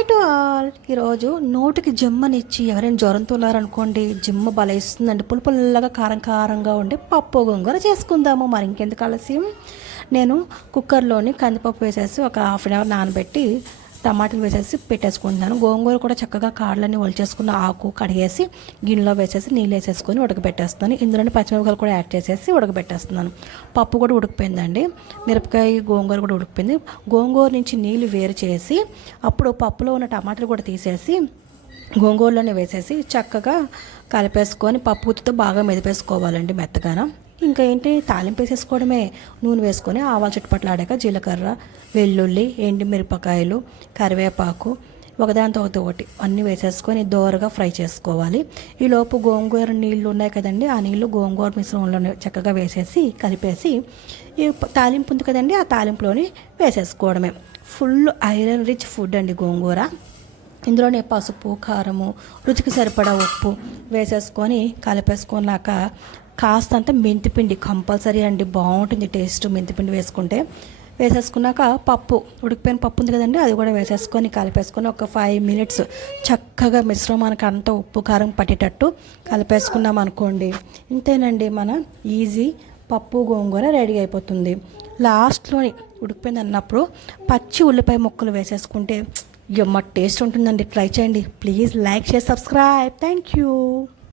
Hi to all. ఈరోజు నోటికి జిమ్మనిచ్చి ఎవరైనా జ్వరంతో ఉన్నారనుకోండి, జిమ్మ బలేస్తుందండి. పుల్లగా కారం కారంగా ఉండి పప్పు గోంగూర చేసుకుందాము. మరి ఇంకెందుకు ఆలస్యం. నేను కుక్కర్లోని కందిపప్పు వేసేసి ఒక హాఫ్ అన్ అవర్ నానబెట్టి టమాటాలు వేసేసి పెట్టేసుకుంటున్నాను. గోంగూర కూడా చక్కగా కాడలన్నీ ఒలిచేసుకున్న ఆకు కడిగేసి గిన్నెలో వేసేసి నీళ్ళు వేసేసుకొని ఉడకబెట్టేస్తున్నాను. ఇందులోనే పచ్చిమిరపకాయలు కూడా యాడ్ చేసేసి ఉడకబెట్టేస్తున్నాను. పప్పు కూడా ఉడికిపోయిందండి. మిరపకాయ గోంగూర కూడా ఉడికిపోయింది. గోంగూర నుంచి నీళ్ళు వేరు చేసి అప్పుడు పప్పులో ఉన్న టమాటాలు కూడా తీసేసి గోంగూరలోనే వేసేసి చక్కగా కలిపేసుకొని పప్పు గుత్తితో బాగా మెదిపేసుకోవాలండి మెత్తగాన. ఇంకా ఏంటి, తాలింపు వేసేసుకోవడమే. నూనె వేసుకొని ఆవాలు చుట్టుపట్లాడాక జీలకర్ర, వెల్లుల్లి, ఎండుమిరపకాయలు, కరివేపాకు ఒకదానితో ఒకటి అన్నీ వేసేసుకొని దోరగా ఫ్రై చేసుకోవాలి. ఈలోపు గోంగూర నీళ్ళు ఉన్నాయి కదండి, ఆ నీళ్ళు గోంగూర మిశ్రమంలో చక్కగా వేసేసి కలిపేసి ఈ తాలింపు ఉంది కదండి, ఆ తాలింపులోని వేసేసుకోవడమే. ఫుల్ ఐరన్ రిచ్ ఫుడ్ అండి గోంగూర. ఇందులోనే పసుపు, కారము, రుచికి సరిపడా ఉప్పు వేసేసుకొని కలిపేసుకున్నాక కాస్తంత మెంతిపిండి కంపల్సరీ అండి, బాగుంటుంది టేస్ట్ మెంతిపిండి వేసేసుకున్నాక పప్పు ఉడికిపోయిన పప్పు ఉంది కదండి, అది కూడా వేసేసుకొని కలిపేసుకొని ఒక 5 minutes చక్కగా మిశ్రమానికి అంతా ఉప్పు కారం పట్టేటట్టు కలిపేసుకున్నాం అనుకోండి, ఇంతేనండి మన ఈజీ పప్పు గోంగూర రెడీ అయిపోతుంది. లాస్ట్లోని ఉడికిపోయింది అన్నప్పుడు పచ్చి ఉల్లిపాయ ముక్కలు వేసేసుకుంటే టేస్ట్ ఉంటుందండి. ట్రై చేయండి please. Like, share, subscribe. Thank you.